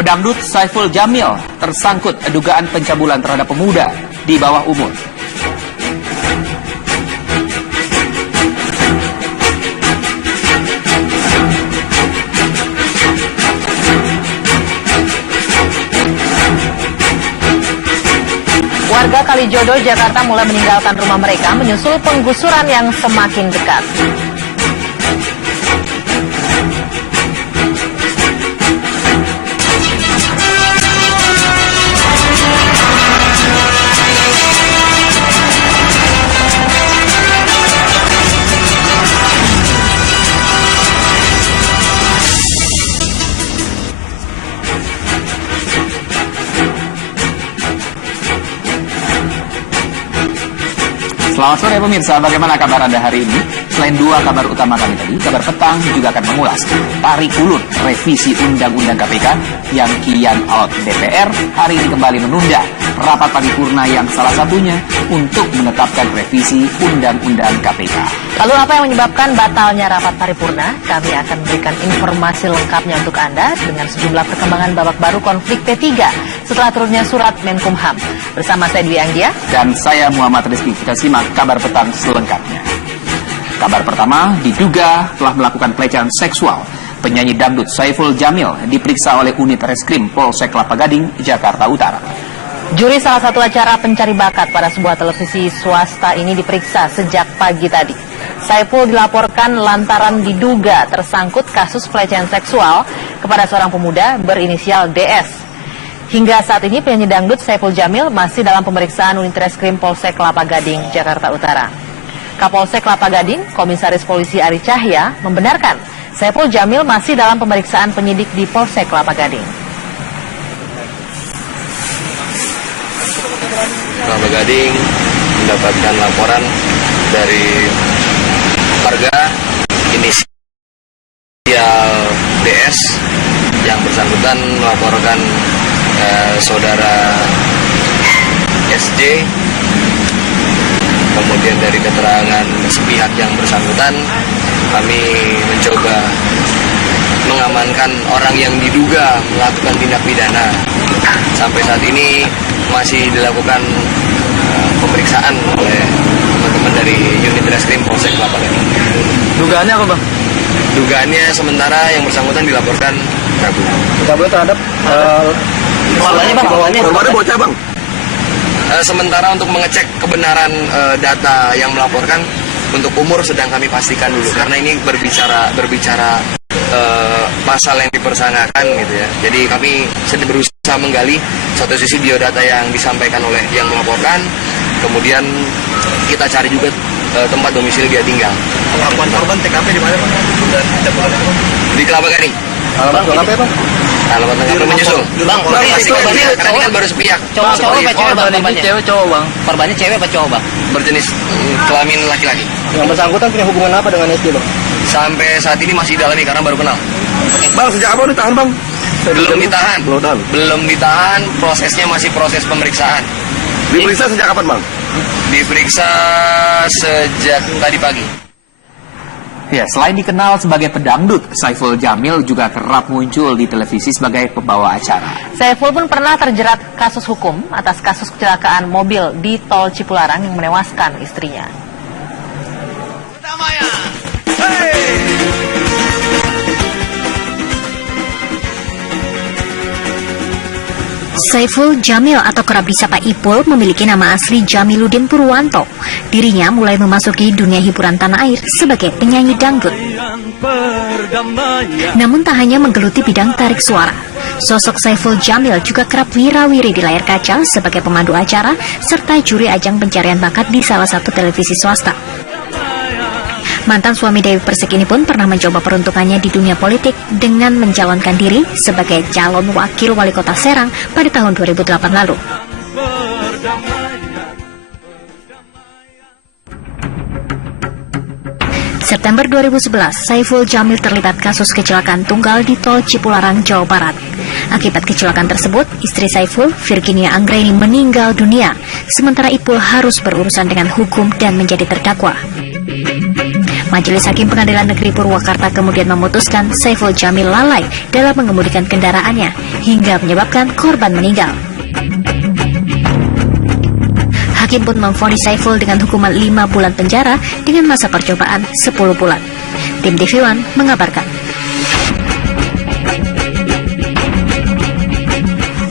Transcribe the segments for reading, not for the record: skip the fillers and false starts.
Pedangdut Saiful Jamil tersangkut dugaan pencabulan terhadap pemuda di bawah umur. Warga Kalijodo, Jakarta mulai meninggalkan rumah mereka menyusul penggusuran yang semakin dekat. Selamat sore pemirsa, bagaimana kabar Anda hari ini? Selain dua kabar utama kami tadi, kabar petang juga akan mengulas tarik ulur revisi Undang-Undang KPK yang kian alot DPR hari ini kembali menunda rapat paripurna yang salah satunya untuk menetapkan revisi Undang-Undang KPK. Lalu apa yang menyebabkan batalnya rapat paripurna? Kami akan memberikan informasi lengkapnya untuk Anda dengan sejumlah perkembangan babak baru konflik P3 setelah turunnya surat Menkumham. Bersama saya Dwi Anggia dan saya Muhammad Rizky. Kita simak kabar petang selengkapnya. Kabar pertama, diduga telah melakukan pelecehan seksual. Penyanyi dangdut Saiful Jamil diperiksa oleh unit reskrim Polsek Kelapa Gading, Jakarta Utara. Juri salah satu acara pencari bakat pada sebuah televisi swasta ini diperiksa sejak pagi tadi. Saiful dilaporkan lantaran diduga tersangkut kasus pelecehan seksual kepada seorang pemuda berinisial DS. Hingga saat ini penyanyi dangdut Saiful Jamil masih dalam pemeriksaan unit reskrim Polsek Kelapa Gading, Jakarta Utara. Kapolsek Kelapa Gading, Komisaris Polisi Ari Cahya, membenarkan Saiful Jamil masih dalam pemeriksaan penyidik di Polsek Kelapa Gading. Kelapa Gading mendapatkan laporan dari warga inisial DS yang bersangkutan melaporkan saudara SJ. Kemudian dari keterangan sepihak yang bersangkutan, kami mencoba mengamankan orang yang diduga melakukan tindak pidana. Sampai saat ini masih dilakukan pemeriksaan oleh teman-teman dari unit reskrim Polsek Kelapa Gading. Dugaannya apa, Bang? Dugaannya sementara yang bersangkutan dilaporkan ragu. Kabel terhadap Korbannya, Bang, korbannya bocah, Bang. Sementara untuk mengecek kebenaran data yang melaporkan, untuk umur sedang kami pastikan dulu karena ini berbicara pasal yang dipersangkakan gitu ya. Jadi kami sedang berusaha menggali satu sisi biodata yang disampaikan oleh yang melaporkan, kemudian kita cari juga tempat domisili dia tinggal. Alamat korban TKP di mana, Bang? Di Kelapa Gading. Alamat TKP, Bang? Alamat TKP menyusul. Bang, karena ini kan baru sepihak. Cowok apa cewek, Bang? Korbannya Cewek cowok, Bang. Korbannya cewek apa cowok, Bang? Berjenis kelamin laki-laki. Yang bersangkutan punya hubungan apa dengan SD, Bang? Sampai saat ini masih dalami karena baru kenal. Bang, sejak apa ditahan, Bang? Belum ditahan. Belum Belum ditahan, prosesnya masih proses pemeriksaan. Diperiksa sejak kapan, Bang? Diperiksa sejak tadi pagi. Ya, selain dikenal sebagai pedangdut, Saiful Jamil juga kerap muncul di televisi sebagai pembawa acara. Saiful pun pernah terjerat kasus hukum atas kasus kecelakaan mobil di Tol Cipularang yang menewaskan istrinya. Saiful Jamil atau kerap disapa Ipul memiliki nama asli Jamiluddin Purwanto. Dirinya mulai memasuki dunia hiburan tanah air sebagai penyanyi dangdut. Namun tak hanya menggeluti bidang tarik suara, sosok Saiful Jamil juga kerap wirawiri di layar kaca sebagai pemandu acara serta juri ajang pencarian bakat di salah satu televisi swasta. Mantan suami Dewi Persik ini pun pernah mencoba peruntungannya di dunia politik dengan mencalonkan diri sebagai calon wakil wali kota Serang pada tahun 2008 lalu. September 2011, Saiful Jamil terlibat kasus kecelakaan tunggal di Tol Cipularang, Jawa Barat. Akibat kecelakaan tersebut, istri Saiful, Virginia Anggraini, meninggal dunia, sementara Ipul harus berurusan dengan hukum dan menjadi terdakwa. Majelis Hakim Pengadilan Negeri Purwakarta kemudian memutuskan Saiful Jamil lalai dalam mengemudikan kendaraannya hingga menyebabkan korban meninggal. Hakim pun memvonis Saiful dengan hukuman 5 bulan penjara dengan masa percobaan 10 bulan. Tim TV One mengabarkan.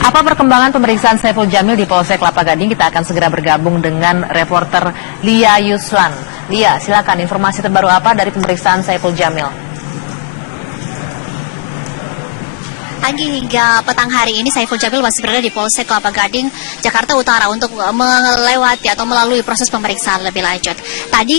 Apa perkembangan pemeriksaan Saiful Jamil di Polsek Kelapa Gading? Kita akan segera bergabung dengan reporter Lia Yuslan. Lia, silakan informasi terbaru apa dari pemeriksaan Saiful Jamil? Pagi hingga petang hari ini Saiful Jamil masih berada di Polsek Kelapa Gading, Jakarta Utara untuk melewati atau melalui proses pemeriksaan lebih lanjut. Tadi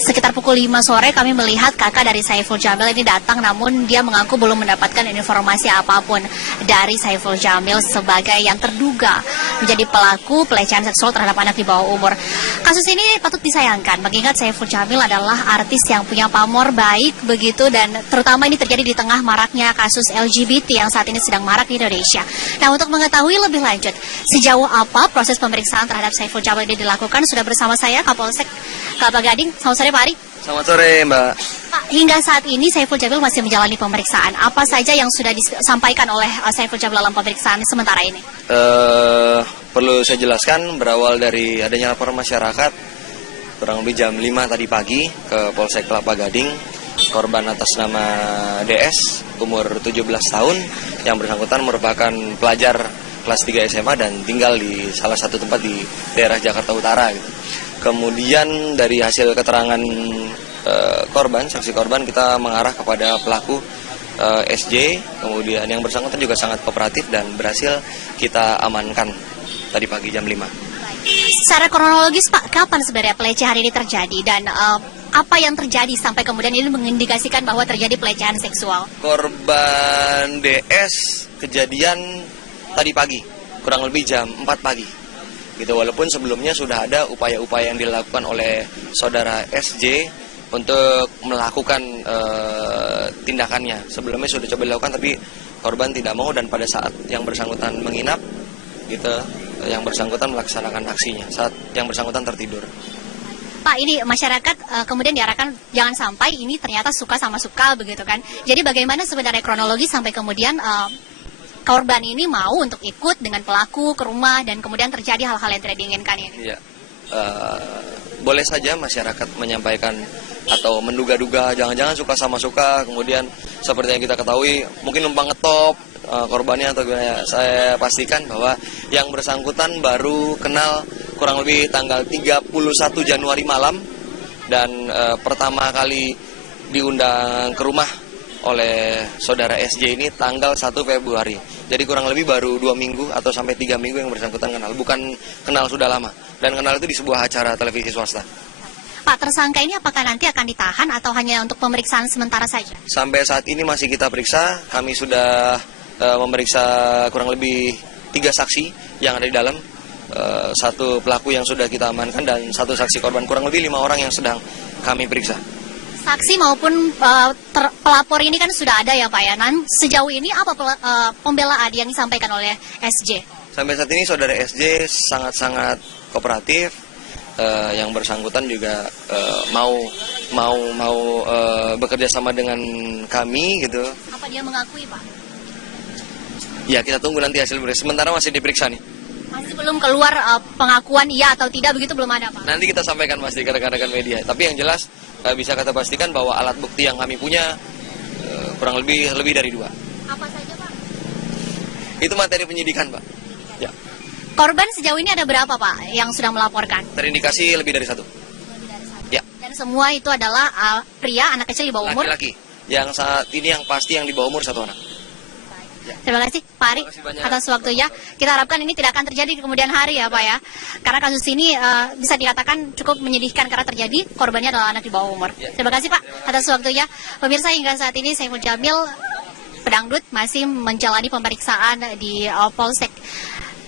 sekitar pukul 5 sore kami melihat kakak dari Saiful Jamil ini datang, namun dia mengaku belum mendapatkan informasi apapun dari Saiful Jamil sebagai yang terduga menjadi pelaku pelecehan seksual terhadap anak di bawah umur. Kasus ini patut disayangkan mengingat Saiful Jamil adalah artis yang punya pamor baik begitu, dan terutama ini terjadi di tengah maraknya kasus LGBT yang saat ini sedang marak di Indonesia. Nah, untuk mengetahui lebih lanjut sejauh apa proses pemeriksaan terhadap Saiful Jamil ini dilakukan, sudah bersama saya Kapolsek Kelapa Gading. Selamat sore Pak Ari. Selamat sore Mbak. Pak, hingga saat ini Saiful Jamil masih menjalani pemeriksaan. Apa saja yang sudah disampaikan oleh Saiful Jamil dalam pemeriksaan sementara ini? Perlu saya jelaskan, berawal dari adanya laporan masyarakat kurang lebih jam 5 tadi pagi ke Polsek Kelapa Gading. Korban atas nama DS, umur 17 tahun, yang bersangkutan merupakan pelajar kelas 3 SMA dan tinggal di salah satu tempat di daerah Jakarta Utara. Gitu. Kemudian dari hasil keterangan korban, saksi korban, kita mengarah kepada pelaku SJ, kemudian yang bersangkutan juga sangat kooperatif dan berhasil kita amankan tadi pagi jam 5. Secara kronologis Pak, kapan sebenarnya pelecehan ini terjadi dan apa yang terjadi sampai kemudian ini mengindikasikan bahwa terjadi pelecehan seksual? Korban DS kejadian tadi pagi, kurang lebih jam 4 pagi. Gitu, walaupun sebelumnya sudah ada upaya-upaya yang dilakukan oleh saudara SJ untuk melakukan tindakannya. Sebelumnya sudah coba dilakukan tapi korban tidak mau, dan pada saat yang bersangkutan menginap gitu, yang bersangkutan melaksanakan aksinya saat yang bersangkutan tertidur. Pak, ini masyarakat kemudian diarahkan jangan sampai ini ternyata suka sama suka begitu kan. Jadi bagaimana sebenarnya kronologi sampai kemudian korban ini mau untuk ikut dengan pelaku ke rumah dan kemudian terjadi hal-hal yang tidak diinginkan ini? Iya, boleh saja masyarakat menyampaikan atau menduga-duga jangan-jangan suka sama suka, kemudian seperti yang kita ketahui mungkin numpang ngetop korbannya atau gimana. Saya pastikan bahwa yang bersangkutan baru kenal kurang lebih tanggal 31 Januari malam, dan pertama kali diundang ke rumah oleh saudara SJ ini tanggal 1 Februari. Jadi kurang lebih baru 2 minggu atau sampai 3 minggu yang bersangkutan kenal, bukan kenal sudah lama, dan kenal itu di sebuah acara televisi swasta. Pak, tersangka ini apakah nanti akan ditahan atau hanya untuk pemeriksaan sementara saja? Sampai saat ini masih kita periksa, kami sudah memeriksa kurang lebih 3 saksi yang ada di dalam, 1 pelaku yang sudah kita amankan dan 1 saksi korban, kurang lebih 5 orang yang sedang kami periksa. Saksi maupun pelapor ini kan sudah ada ya Pak ya. Sejauh ini apa pembelaan yang disampaikan oleh SJ? Sampai saat ini saudara SJ sangat-sangat kooperatif, yang bersangkutan juga mau bekerja sama dengan kami gitu. Apa dia mengakui Pak? Ya, kita tunggu nanti hasil periksa. Sementara masih diperiksa nih. Masih belum keluar pengakuan iya atau tidak, begitu belum ada Pak? Nanti kita sampaikan Mas di rekan-rekan media. Tapi yang jelas bisa kita pastikan bahwa alat bukti yang kami punya kurang lebih dari 2. Apa saja Pak? Itu materi penyidikan Pak. Ya. Korban sejauh ini ada berapa Pak yang sudah melaporkan? Terindikasi lebih dari 1. Ya. Dan semua itu adalah pria, anak kecil di bawah umur? Laki-laki. Yang saat ini yang pasti yang di bawah umur 1 anak. Terima kasih Pak Ari atas waktunya. Kita harapkan ini tidak akan terjadi di kemudian hari ya Pak ya. Karena kasus ini bisa dikatakan cukup menyedihkan karena terjadi korbannya adalah anak di bawah umur. Terima kasih Pak atas waktunya. Pemirsa, hingga saat ini Saiful Jamil pedangdut masih menjalani pemeriksaan di Polsek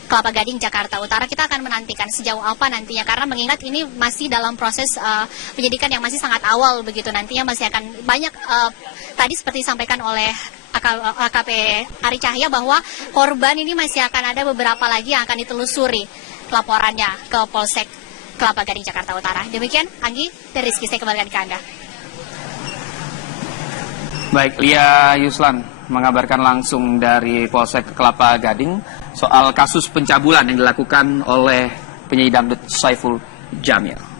Kelapa Gading, Jakarta Utara. Kita akan menantikan sejauh apa nantinya, karena mengingat ini masih dalam proses penyidikan yang masih sangat awal begitu. Nantinya masih akan banyak tadi seperti disampaikan oleh AKP Ari Cahya bahwa korban ini masih akan ada beberapa lagi yang akan ditelusuri laporannya ke Polsek Kelapa Gading, Jakarta Utara. Demikian, Anggi dan Rizky, saya kembalikan ke Anda. Baik, Lia Yuslan mengabarkan langsung dari Polsek Kelapa Gading soal kasus pencabulan yang dilakukan oleh penyanyi dangdut Saiful Jamil.